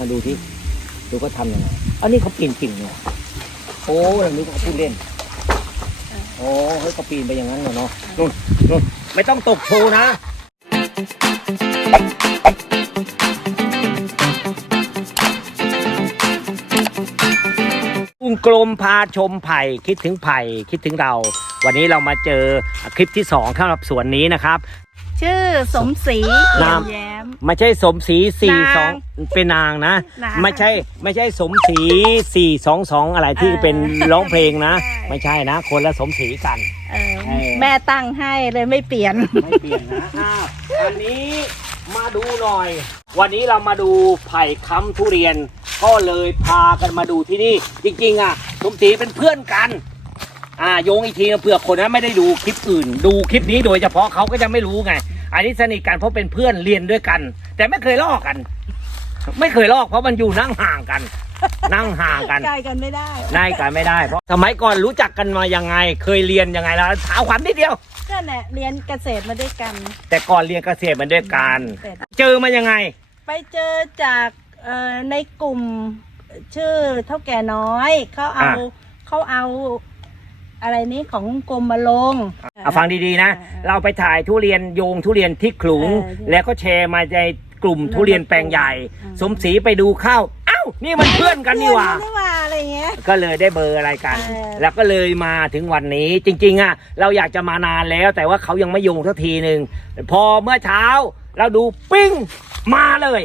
มาดูที่ดูเขาทำยังไงอันนี้เขาปีนกิ่งเนี่ยโอ้เรานึกว่าเขาพูดเล่นโอ้เฮ้ยเขาปีนไปอย่างนั้นเหรอเนาะนู่นนู่นไม่ต้องตกโชว์นะกุ้งกลมพาชมไผ่คิดถึงไผ่คิดถึงเรา วันนี้เรามาเจอคลิปที่สองสำหรับสวนนี้นะครับ ชื่อสมศรีเอี่ยมแย้ม ไม่ใช่สมศรีสี่สองนางเป็นนางนะ นางไม่ใช่ไม่ใช่สมศรีสี่สองสองอะไรที่เออเป็นร้องเพลงนะ ใช่ ไม่ใช่นะ คนละสมศรีกัน เออเออ แม่ตั้งให้เลยไม่เปลี่ยน ไม่เปลี่ยนนะอ้าวอันนี้มาดูหน่อย วันนี้เรามาดูไผ่ค้ำทุเรียน ก็เลยพากันมาดูที่นี่ จริงๆอะสมศรีเป็นเพื่อนกัน อ่าโยงอีกทีนะเผื่อคนนั้นไม่ได้ดูคลิปอื่น ดูคลิปนี้โดยเฉพาะเขาก็จะไม่รู้ไง อันนี้สนิทกันเพราะเป็นเพื่อนเรียนด้วยกัน แต่ไม่เคยลอกกัน ไม่เคยลอกเพราะมันอยู่นั่งห่างกัน นั่งห่างกันใกล้กันไม่ได้ได้กันไม่ได้ เพราะสมัยก่อนรู้จักกันมายังไง เคยเรียนยังไงแล้วเท้าความนิดเดียวก็แหละเรียนเกษตรมาด้วยกัน แต่ก่อนเรียนเกษตรมันด้วยกันเสร็จเจอมายังไง ไปเจอจากเอ่อในกลุ่มชื่อเท่าแก่น้อยเขาเอาอะเขาเอา อะไรนี้ของกรมมาลง เอาฟังดีๆนะอ่าเราไปถ่ายทุเรียนโยงทุเรียนที่ขลุง เออแล้วก็แชร์มาในกลุ่มทุเรียนแปลงใหญ่ อืม สมศรีไปดูเข้าเอ้า นี่มันเพื่อนกันนี่หว่า เพื่อนี่ว่าอะไรเงี้ย ก็เลยได้เบอร์อะไรกัน เออ แล้วก็เลยมาถึงวันนี้จริงๆอะเราอยากจะมานานแล้ว แต่ว่าเขายังไม่โยงสักทีหนึ่งพอเมื่อเช้าเราดูปิ้งมาเลย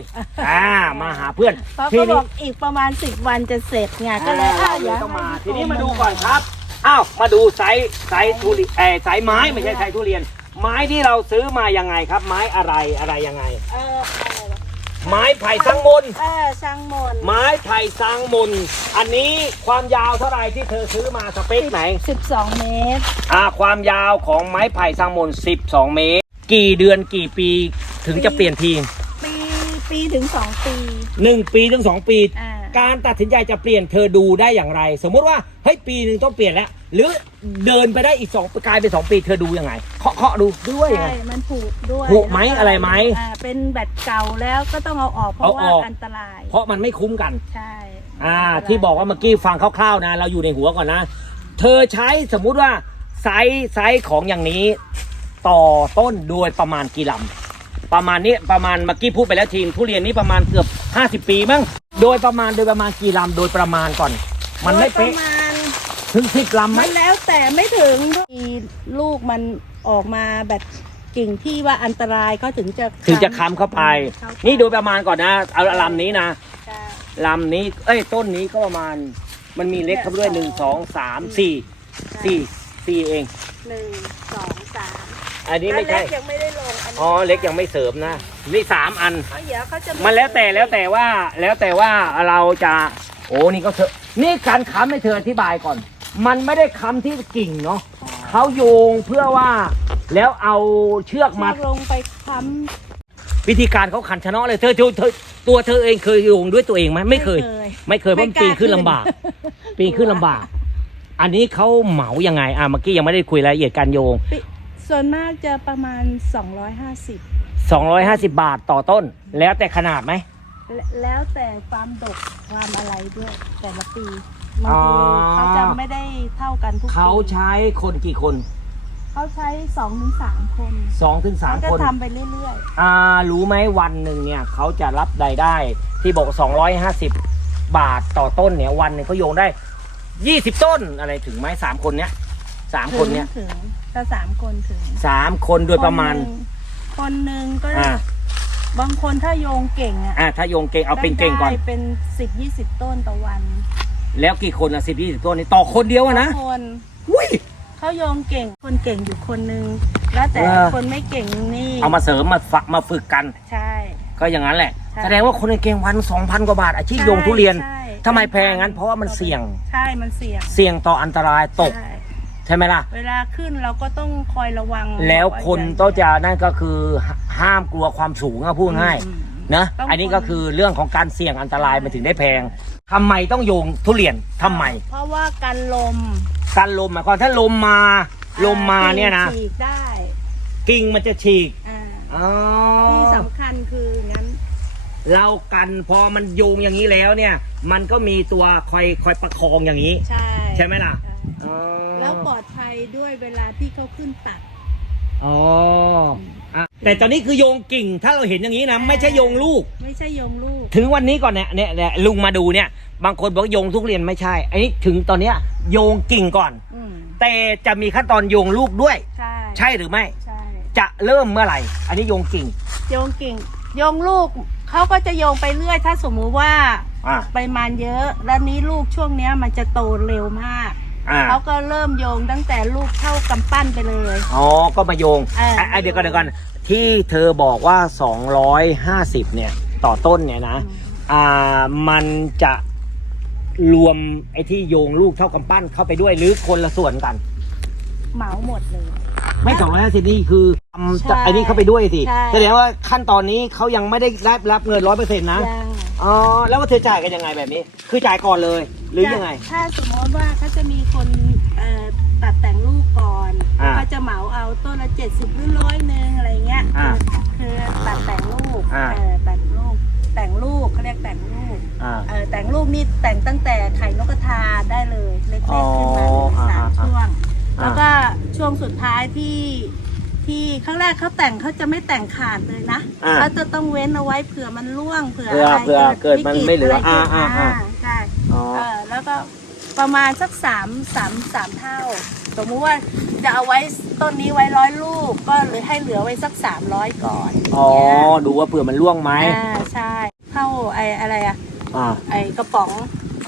อ่ามาหาเพื่อนเขาทีก็บนี้ อกอีกประมาณสิบวันจะเสร็จไงก็เลยอ่าอะเดี๋ยวต้องมาให้ ทีนี้มาดูก่อนครับ อ้าวมาดูไซส์ไซส์ทุเรียนเออไซส์ไม้ไม่ใช่ไซส์ทุเรียน ไม้ที่เราซื้อมายังไงครับ ไม้อะไรอะไรยังไง เอออะไรวะไม้ไผ่สังมน เออช่างมนไม้ไผ่สังมน อันนี้ความยาวเท่าไหร่ที่เธอซื้อมาสเปคไหน สิบสองเมตร อ่าความยาวของไม้ไผ่สังมน12 เมตร กี่เดือนกี่ปีถึงจะเปลี่ยนทีปีปีถึงสองปีหนึ่งปีถึงสองปี อ่า การตัดสินใจจะเปลี่ยนเธอดูได้อย่างไร สมมุติว่าเฮ้ยปีหนึ่งต้องเปลี่ยนแล้ว หรือเดินไปได้อีกสองกลายเป็นสองปีเธอดูยังไงเคาะเคาะดูด้วยยังใช่ไงมันผุด้วยผุไหมอะไรไหมอ่าเป็นแบตเก่าแล้วก็ต้องเอาออกเพราะเอาว่าออก อันตราย เพราะมันไม่คุ้มกัน ใช่อ่าที่บอกว่าเมื่อกี้ฟังคร่าวๆนะ เราอยู่ในหัวก่อนนะ เธอใช้สมมุติว่าไซส์ไซส์ของอย่างนี้ ต่อต้นโดยประมาณกี่ลำประมาณนี้ประมาณเมื่อกี้พูดไปแล้วทีมทุเรียนนี้ประมาณเกือบ 50 ปีมั้ง โดยประมาณโดยประมาณกี่ลำโดยประมาณก่อน มันไม่โดยปเป๊ะระมาณถึงสิบลำไหมมันแล้วแต่ไม่ถึงมีลูกมันออกมาแบบกิ่งที่ว่าอันตรายก็ถึงจะถึงจะค้ำเข้าไปเข้าไป นี่โดยประมาณก่อนนะ เอาลำนี้นะใช่ลำนี้ เอ้ยต้นนี้ก็ประมาณ มันมีเล็กเข้าไปด้วยหนึ่งสองสามสี่สี่สี่เองหนึ่งสองสาม อันนี้ไม่ใช่ อันเล็กยังไม่ได้ลงอันนี้อ๋อเล็กยังไม่เสริมนะ นี่สามอันเพราะเดี๋ยวเขาจะมันแล้วแต่แล้วแต่ว่าแล้วแต่ว่าเราจะ โอ้นี่ก็เถอะนี่การค้ำให้เธออธิบายก่อน มันไม่ได้ค้ำที่กิ่งเนาะเขาโยงเพื่อว่า แล้วเอาเชือกมา มาลงไปค้วิธีการเขาขันชะเนาะเลยเธอเธอเธอตัวเธอเองเคยโยงด้วยตัวเองไหมำไม่เคย ไม่เคยเพราะมันปีนขึ้นลำบาก ปีนขึ้นลำบาก อันนี้เขาเหมายังไงอะเมื่อกี้ยังไม่ได้คุยรายละเอียดการโยง ปี ส่วนมากจะประมาณ 250 250 บาทต่อต้น แล้วแต่ขนาดไหม และแล้วแต่ความดกความอะไรด้วย แต่ละปีบาอ๋งอทีเขาจะไม่ได้เท่ากันทุกปีเขาใช้คนกี่คนเขาใช้สองถึงสามคน2ถึงเขา3จะคนทำไปเรื่อยอ่ารู้ไหมวันหนึ่งเนี่ยเขาจะรับรายได้ ที่บอกว่า250 บาทต่อต้นเนี่ยวันหนึงเขาโยงได้ 20 ต้นอะไรถึงไหมสามคนเนี้ย สามๆคนเนี้ยถึงถ้าสามคนถึงสามคนโดยประมาณ คนหนึ่งคนหนึ่งก็อ่า บางคนถ้าโยงเก่งอะอ่าถ้าโยงเก่งเอาเป็นเก่งก่อน ได้เป็นสิบยี่สิบต้นต่อวันแล้วกี่คนอะสิบยี่สิบต้นนี่ต่อคนเดียวอะนะคนอุ้ย เขาโยงเก่ง คนเก่งอยู่คนหนึ่งแล้วแต่เออ คนไม่เก่งนี่เอามาเสริมมาฝักมาฝึกกัน ใช่ ก็อย่างนั้นแหละ ใช่ แสดงว่าคนในเก่งวันสองพันกว่าบาท อาชีพโยงทุเรียนใช่ทำไมแพงงั้น เพราะว่ามันเสี่ยงใช่มันเสี่ยง เสี่ยงต่ออันตรายตกใช่ ใช่ไหมล่ะ เวลาขึ้นเราก็ต้องคอยระวังแล้วคนต้องจะนั่นก็คือห้ามกลัวความสูงอะพูดง่ายอืมนะต้องอันนี้ก็คือเรื่องของการเสี่ยงอันตรายมันถึงได้แพงทำไมต้องโยงทุเรียนทำไม เพราะว่ากันลมการลมหมายความถ้าลมมาลมมาเนี่ยนะฉีกได้ กิ่งมันจะฉีกอ่าอ๋อที่สำคัญคืองั้น เรากันพอมันโยงอย่างนี้แล้วเนี่ย มันก็มีตัวคอยคอยประคองอย่างนี้ ใช่ใช่ไหมล่ะใช่อ๋อแล้วปลอดภัยด้วยเวลาที่เขาขึ้นตัดอ๋ออะแต่ตอนนี้คือโยงกิ่งถ้าเราเห็นอย่างนี้นะไม่ใช่โยงลูก ไม่ใช่โยงลูก ถึงวันนี้ก่อนเนี่ยเนี่ยเนี่ยลุงมาดูเนี่ยบางคนบอกโยงทุกเรียนไม่ใช่อันนี้ถึงตอนเนี้ยโยงกิ่งก่อน อืมแต่จะมีขั้นตอนโยงลูกด้วย ใช่ใช่หรือไม่ ใช่จะเริ่มเมื่อไหร่ อันนี้โยงกิ่ง โยงกิ่งโยงลูก เขาก็จะโยงไปเรื่อยถ้าสมมุติว่าอ่า ปริมาณเยอะ แล้วนี้ลูกช่วงเนี้ยมันจะโตเร็วมาก อ่าเขาก็เริ่มโยงตั้งแต่ลูกเท่ากำปั้นไปเลย อ๋อก็มาโยงเอออะอะเดี๋ยวก่อนเดี๋ยวก่อนที่เธอบอกว่า 250 เนี่ย ต่อต้นเนี่ยนะ อ่ามันจะรวมไอ้ที่โยงลูกเท่ากำปั้นเข้าไปด้วยหรือคนละส่วนกัน เหมาหมดเลย ไม่สองร้อยห้าสิบนี่คือทำใช่จากไอ้นี่เข้าไปด้วยสิใช่ แสดงว่าขั้นตอนนี้เขายังไม่ได้รับรับเงินร้อยเปอร์เซ็นต์นะยังอ๋อแล้วว่าเธอจ่ายกันยังไงแบบนี้ คือจ่ายก่อนเลยหรือยังไง ถ้าสมมติว่าเขาจะมีคนเอ่อตัดแต่งลูกก่อนอ่าเขาจะเหมาเอาต้นละเจ็ดสิบหรือร้อยหนึ่งอะไรเงี้ยอ่าคือตัดแต่งลูกอ่า เออตัดลูกแต่งลูกเขาเรียกแต่งลูกอ่า เออแต่งลูกนี่แต่งตั้งแต่ไข่นกกระทาได้เลย เล็กๆขึ้นมาอ๋อสามอ่าช่วงอ่า แล้วก็ช่วงสุดท้ายที่ที่ครั้งแรกเขาแต่งเขาจะไม่แต่งขาดเลยนะอ่าเขาจะต้องเว้นเอาไว้เผื่อมันร่วงเผื่อเผื่ออะไรเผื่อเกิดมันวิกฤตไม่เหลืออะไรกิดอ่าอ่าอ่า ใช่อ๋อ เออแล้วก็ประมาณสักสามสามสามเท่า สมมุติว่าจะเอาไว้ต้นนี้ไว้ร้อยลูกก็หรือให้เหลือไว้สักสามร้อยก่อนอ๋อเนี่ยดูว่าเผื่อมันร่วงไหมอ่าใช่เท่าไออะไรอะอ่าไอกระป๋อง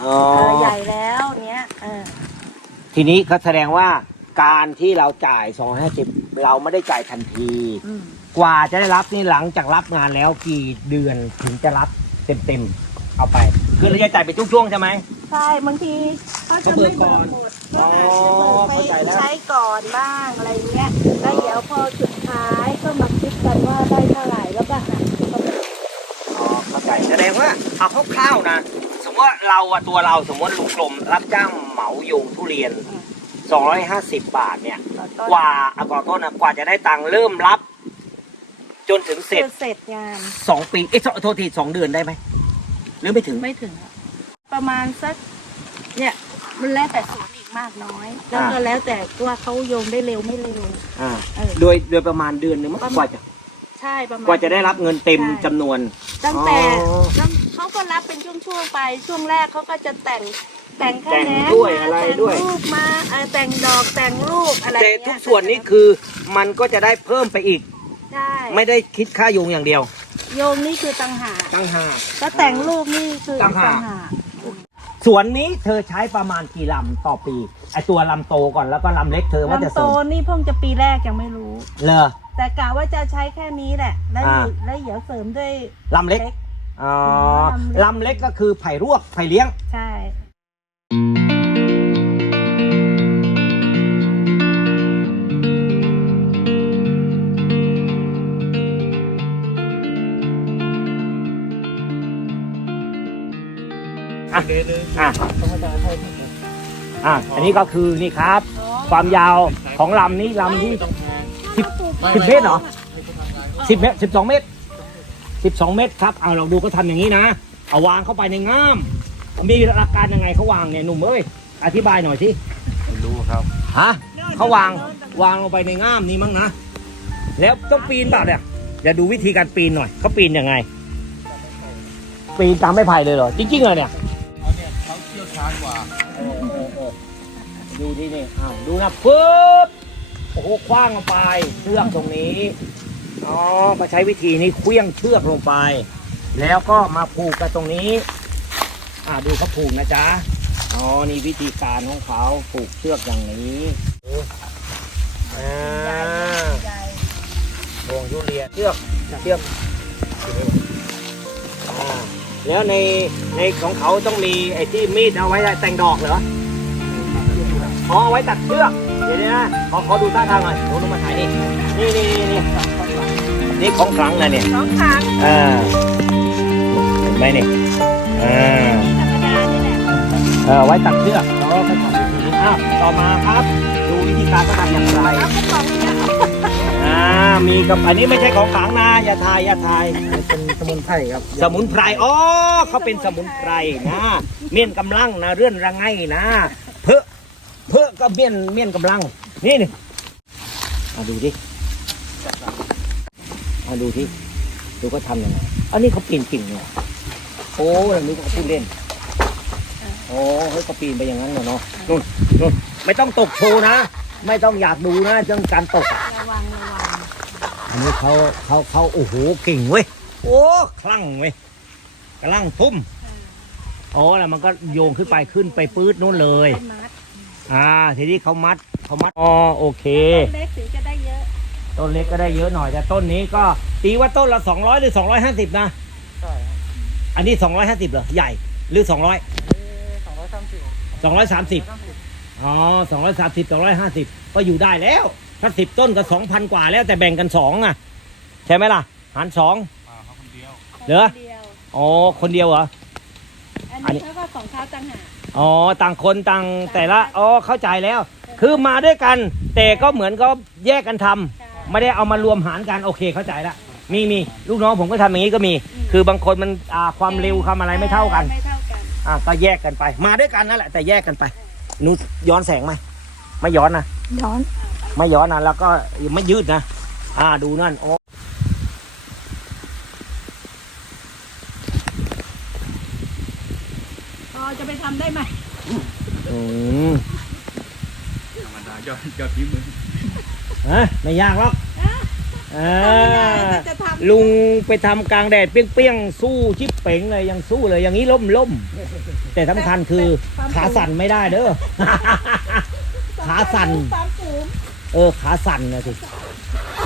อ๋อ เออใหญ่แล้วเนี้ยเออ ทีนี้ก็แสดงว่า การที่เราจ่าย 250 เราไม่ได้จ่ายทันที อืมกว่าจะได้รับนี่หลังจากรับงานแล้วกี่เดือนถึงจะรับเต็มๆเอาไป คือเราจะจ่ายเป็นช่วงๆใช่ไหม ใช่บางทีเขาจะไม่เบิกหมดอ๋ก็ออาจจะเบิกไปเข้าใจแล้วใช้ก่อนบ้างอะไรเงี้ยแล้วเดี๋ยวพอสุดท้ายก็มาคิดกันว่าได้เท่าไหร่แล้วก็หักเข้าไปอ๋อเข้าใจแสดงว่าเอาคร่าวๆนะ สมมติว่าเราอะตัวเราสมมติลุงกลมรับจ้างเหมาโยงทุเรียน 250 บาทเนี่ยต่อต้นกว่าเอาก่อนต้นนะกว่าจะได้ตังค์เริ่มรับ จนถึงเสร็จคือเสร็จงานสองปีเอ้ยโทษทีสองเดือนได้ไหมหรือไม่ถึงไม่ถึงอะประมาณสัก เนี่ย มันแล้วแต่สวนอีกมากน้อย แล้วก็อ่าแล้วแต่ว่าเขาโยงได้เร็วไม่เร็ว อ่าเออ โดยโดยประมาณเดือนหนึงมั้งประกมาณ ว่าจะใช่ประมาณ กว่าจะได้รับเงินเต็มใช่ จำนวน ตั้งแต่อ๋อแล้วเขาก็รับเป็นช่วงๆไปช่วงแรกเขาก็จะแต่ง แต่งแค่แต่งแหนมด้วยมาอะไรแต่งด้วย รูปมาเออแต่งดอกแต่งรูปอะไรแต่เงี้ยทุกส่วนนี้คือมันก็จะได้เพิ่มไปอีก ใช่ไม่ได้คิดค่าโยงอย่างเดียวโยงนี่คือตังหากตั้งหาก แล้วแต่งรูปนี่คือต่างหากหาก สวนนี้เธอใช้ประมาณกี่ลำต่อปี ไอตัวลำโตก่อนแล้วก็ลำเล็กเธอว่าจะลำเสโตริมนี่เพิ่งจะปีแรกยังไม่รู้ เลอ แต่กะว่าจะใช้แค่นี้แหละ แล้วอ่า อยู่แล้วเดี๋ยวเสริมด้วยลำเล็กเล็กอ๋อลำเล็กลำเล็กก็คือไผ่รวกไผ่เลี้ยง ใช่ อะอะอะอันนี้ก็คือนี่ครับ ความยาวของลำนี้ลำที่สิบสิบเมตรเหรอสิบเมตรสิบสองเมตรสิบสองเมตรครับเอาเราดูก็ทำอย่างนี้นะเอาวางเข้าไปในง่าม มีหลักการยังไงเขาวางเนี่ยหนุ่มเอ้ยอธิบายหน่อยสิไม่รู้ครับฮะเขาวางวางลงไปในง่ามนี้มั้งนะแล้วต้องปีนเปล่าเนี่ยเดี๋ยวดูวิธีการปีนหน่อยเขาปีนยังไง ปีนตามไม้ไผ่เลยเหรอจริงๆเหรอเนี่ยาญกว่าดูที่นี่อ้าวดูนะปึ๊บโอ้โหคว้างลงไปเชือกตรงนี้อ๋อมาใช้วิธีนี้เคลี้ยงเชือกลงไป แล้วก็มาผูกกันตรงนี้อ่าดูเขาผูกนะจ๊ะอ๋อนี่วิธีการของเขาผูกเชือกอย่างนี้อ่าใหญ่วงทุเรียนเชือกเชือกอ่า แล้วในในของเขาต้องมีไอ้ที่มีดเอาไว้แต่งดอกเหรออ๋อเอาไว้ตัดเชือกเดี๋ยวนะขอขอดูท่าทางหน่อยโน้ตมาถ่ายนี่นี่นี่นี่นี่นี่ของครั้งนะเนี่ยสองครั้งอ่าเห็นไหมนี่อ่าธรรมดานี่แหละเออไว้ตัดเชือกแล้วก็ไปทำวิธีนี้อ้าวต่อมาครับ ดูวิธีการเขาทำอย่างไร มีกับอันนี้ไม่ใช่ของขลังนะอย่าทายอย่าทายเป็นสมุนไพรครับสมุนไพรอ๋อเขาเป็นสมุนไพรนะเมี่ยนกำลังนะเรื่อนระไงนะ เพอเพอก็เมี่ยนเมี่ยนกำลัง นี่นี่มาดูดิมาดูที่ดูก็ทำยังไงอันนี้เขาปีนกิ่งเนี่ยโอ้ยนี่เขาพูดเล่นโอ้เฮ้ยเขาปีนไปอย่างนั้นเหรอเนาะนู่นนู่นไม่ต้องตกโชว์นะ ไม่ต้องอยากดูนะเรื่องการตกอะระวังระวังอั นนี้เขาเขาเขาโอ้โหเก่งเว้ยโอ้คลั่งเว้ยกำลังทุ่มอ๋อแล้วมันก็โยงขึ้นไปขึ้นไปปื๊ดนู้นเลย เป็นมัดอ่า ทีนี้เขามัดเขามัดอ๋อโอเค ต้นเล็กถึงจะได้เยอะ ต้นเล็กก็ได้เยอะหน่อยแต่ต้นนี้ก็ตีว่าต้นละสองร้อยหรือสองร้อยห้าสิบนะ ใช่ครับอันนี้สองร้อยห้าสิบเหรอใหญ่หรือสองร้อยสองร้อยสามสิบสองร้อยสามสิบอ๋อสองร้อยสามสิบสองร้อยห้าสิบก็อยู่ได้แล้ว ถ้าสิบต้นก็สองพันกว่าแล้วแต่แบ่งกันสองอะ ใช่ไหมล่ะ หารสองมาเขาคนเดียวเหรอเดียวอ๋อ คนเดียวเหรอ อันอันนี้นี้เขาก็ของเขาต่างหาก อ๋อ ต่างคนต่างแต่ละ อ๋อ เข้าใจแล้ว คือมาด้วยกัน แต่ก็เหมือนก็แยกกันทำใช่ ไม่ได้เอามารวมหารกัน โอเค เข้าใจละ มีมีลูกน้องผมก็ทำอย่างนี้ก็มีคือบางคนมันอ่าความเร็วความอะไรไม่เท่ากัน ไม่เท่ากันอ่าก็แยกกันไป มาด้วยกันนั่นแหละแต่แยกกันไปหนูย้อนแสงไหมไม่ย้อนนะย้อน ไม่ย้อนนะแล้วก็ไม่ยืดนะ อ่าดูนั่นโอ้พอจะไปทำได้ไหมอืมธรรมดายอดยอดที่มือฮะไม่ยากหรอกเอทำไม่ได้อแต่จะทำลุงไปทำกลางแดดเปรี้ยงๆ สู้ชิบเป๋งเลยยังสู้เลยอย่างนี้ล่มล่มแต่สำคัญคือขาสั่นไม่ได้เด้อขาสั่นความสูง เออขาสั่นนะสิ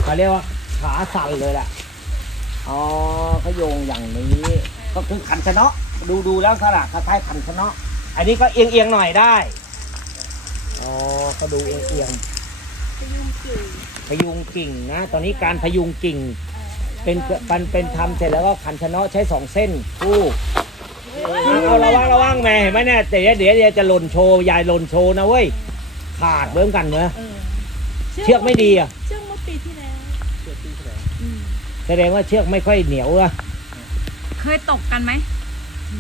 เขาเรียกว่าขาสั่นเลยแหละอ๋อเขาโยงอย่างนี้ ก็คือขันชะเนาะดูดูแล้วขนาดคล้ายๆขันชะเนาะอันนี้ก็เอียงเอียงหน่อยได้อ๋อก็ดูเอียงเอียงพยุงกิ่งนะ ตอนนี้การพยุงกิ่ง เป็นเป็นเป็นทำเสร็จแล้วก็ขันชะเนาะใช้สองเส้นคู่เอาระวังระวังแม่เห็นไหมเนี่ยเดี๋ยวเดี๋ยวจะหล่นโชว์ยายหล่นโชว์นะเว้ยขาดเบิ่งกันเนอะ เออเชือกไม่ดีอะ เชือกเมื่อปีที่แล้วเชื่อที่แสดงอืมแสดงว่าเชือกไม่ค่อยเหนียวอะเคยตกกันไหม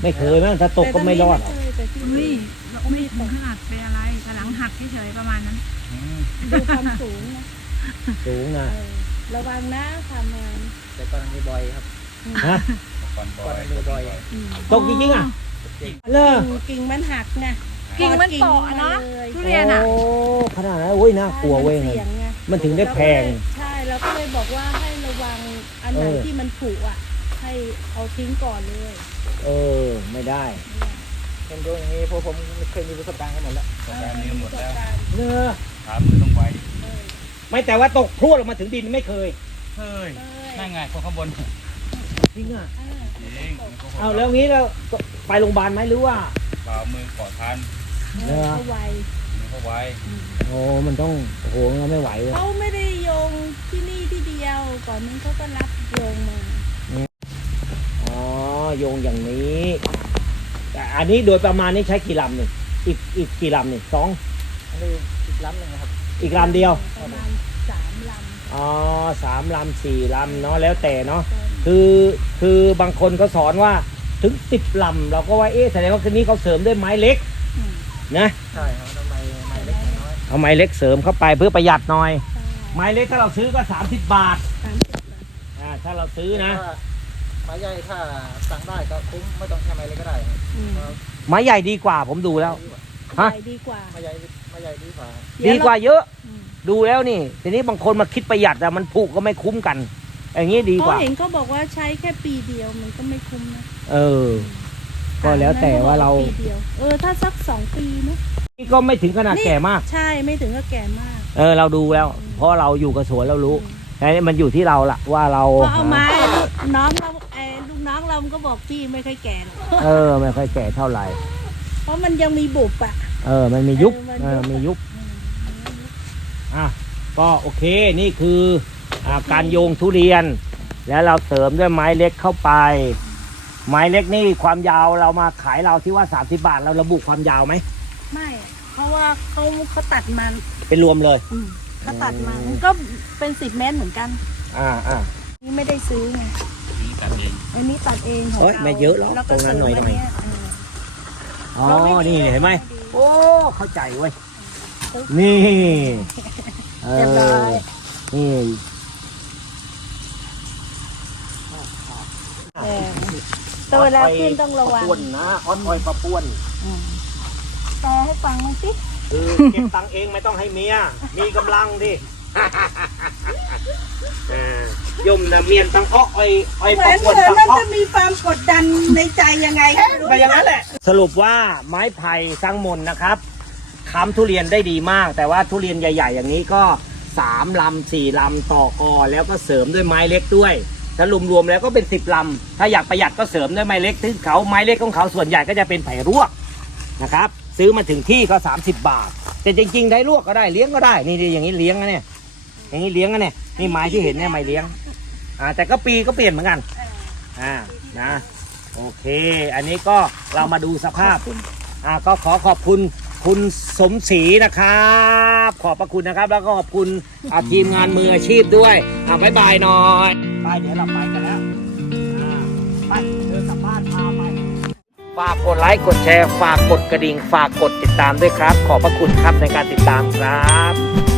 ไม่เคยมั้งถ้าตกก็ไม่รอดแต่ตนนี้ไม่เคยแต่ที่เฮ้ยเราไม่ถึงขนาดเป็นอะไรแต่หลังหักเฉยๆประมาณนั้น อืมดูความสูงนะสูงนะเออระวังนะทำงานแต่ก่อนมีบอยครับฮะก่อนบอย อืมตกจริงๆอะเลอกิ่งกิ่งมันหักไง กิ่งมันเปาะเนาะทุเรียนอะโอ้ขนาดนั้นโอ้ยน่ากลัวเว้ยใช่เงินมัน สี่งไงมันถึงได้แพง ใช่เราก็เลยบอกว่าให้ระวังอันไหนเออ ที่มันผุอะ ให้เอาทิ้งก่อนเลยเออ ไม่ได้เป็นโดยอย่างนี้พวกผมเคยมีประสบการณ์กันหมดแล้วประสบการณ์นี้หมดแล้วเลอขามือต้องไวไม่แต่ว่าตกพรวดลงมาถึงดินไม่เคยเฮ้ยเอ้ยนั่นไงพวกข้างบนจริงอะอ่าจริงเอาแล้วงี้เราไปโรงพยาบาลไหมหรือว่า ฝ่ามือก่อทัน เออเอาไวมือเขาไวโอ้มันต้องโอ้โหมันไม่ไหวเลยเขาไม่ได้โยงที่นี่ที่เดียวก่อนนั้นเขาก็รับโยงมาอ๋อโยงอย่างนี้แต่อันนี้โดยประมาณนี้ใช้กี่ลำหนึ่งอีกอีกกี่ลำหนึ่งสองอันนี้อีกล้ำหนึ่งนะครับ อีกลำเดียวประมาณสามลอ๋อสามลำสี่ลำเนาะแล้วแต่เนาะำคือคือบางคนเขาสอนว่าถึงสิบลำเราก็ว่าเอ๊ะแสดงว่าคืนนี้เขาเสริมด้วยไม้เล็กม นะใช่ครับทำไมไม้เล็กน้อยเอาไม้เล็กเสริมเข้าไปเพื่อประหยัดหน่อยใช่ไม้เล็กถ้าเราซื้อก็ 30บาทสามสิบบาทอ่าถ้าเราซื้อนะ ถ้าไม้ใหญ่ถ้าสั่งได้ก็คุ้มไม่ต้องใช้ไม้เล็กก็ได้อืมไม้ใหญ่ดีกว่าผมดูแล้วฮะใหญ่ดีกว่าไม้ใหญ่ไม้ใหญ่ดีกว่าดีกว่าเยอะ อืมดูแล้วนี่ ทีนี้บางคนมาคิดประหยัดอะมันผูกก็ไม่คุ้มกัน อย่างนี้ดีกเขาว่าเห็นเขาบอกว่าใช้แค่ปีเดียวมันก็ไม่คุ้มนะ เออ ก็แล้วแต่ว่าเรา ปีเดียวเออถ้าสักสองปีเนอะนี่ก็ไม่ถึงขนาดแก่มาก ใช่ไม่ถึงก็แก่มาก เออเราดูแล้ว เพราะเราอยู่กับสวนเรารู้แต่นี่มันอยู่ที่เราละว่าเราพอเอามาน้องเราไอ้ลูกน้องเรามันก็บอกพี่ไม่ค่อยแก่หรอกเออไม่ค่อยแก่เท่าไหร่ เพราะมันยังมีบุบอะ เออ มันมียุบเออมันเอยุอบมียุบอะก็โอเคนี่คืออ่าการโยงทุเรียน แล้วเราเสริมด้วยไม้เล็กเข้าไป ไม้เล็กนี่ความยาวเรามาขายเราที่ว่า 30 บาทเราระบุความยาวไหม ไม่ เพราะว่าเขาเขาตัดมันเป็นรวมเลย อืมเขาตัดมามันก็เป็นสิบเมตรเหมือนกัน อ่าอ่า นี่ไม่ได้ซื้อไงอันนี้ตัดเองของเฮ้ยราไม่เยอะหรอกแล้วตรงนั้นหน่อยเสริมหน่อยเเอออ๋อเราไม่มีนี่เห็นไหมไม่ดีโอ้ เข้าใจเว้ย นี่ เอเรียบร้อยนี่ เออ แต่เวลาขึ้นต้องระวังปะป้วนนะออนคอยประป้วนอืมแปลให้ฟังหน่อยสิเออเก็บตังค์เองไม่ต้องให้เมีย มีกำลังดิเออย่มนะเมียนตังอ้ออ้อยอ้อยเหมืประอนป้วนเหมือนตังมันอ้อจะมีความกดดันในใจยังไงไม่รู้ไปอย่างนั้นแหละ สรุปว่าไม้ไผ่สร้างมนนะครับค้ำทุเรียนได้ดีมาก แต่ว่าทุเรียนใหญ่ ๆ อย่างนี้ก็สามลำสี่ลำต่อกอแล้วก็เสริมด้วยไม้เล็กด้วย ถ้ารวมๆแล้วก็เป็นสิบลำ ถ้าอยากประหยัดก็เสริมด้วยไม้เล็กซึ่งเขาไม้เล็กของเขาส่วนใหญ่ก็จะเป็นไผ่รวกนะครับ ซื้อมาถึงที่ก็ 30 บาท แต่จริงๆได้ลวกก็ได้เลี้ยงก็ได้ นี่ๆอย่างนี้เลี้ยงนะเนี่ย อย่างนี้เลี้ยงนะเนี่ย นี่ไม้ที่เห็นเนี่ยไม้เลี้ยง อ่า แต่ก็ปีก็เปลี่ยนเหมือนกัน อ่า นะ โอเค อันนี้ก็เรามาดูสภาพ อ่า ก็ขอขอบคุณ คุณสมศรีนะครับ ขอบพระคุณนะครับ แล้วก็ขอบคุณอ่าทีมงานมืออาชีพด้วยอ่าบายบายหน่อยไปเดี๋ยวเราไปกันแล้วอ่าไปเดินสัมภาษณ์พาไป ฝากกดไลค์กดแชร์ ฝากกดกระดิ่ง ฝากกดติดตามด้วยครับ ขอบพระคุณครับในการติดตามครับ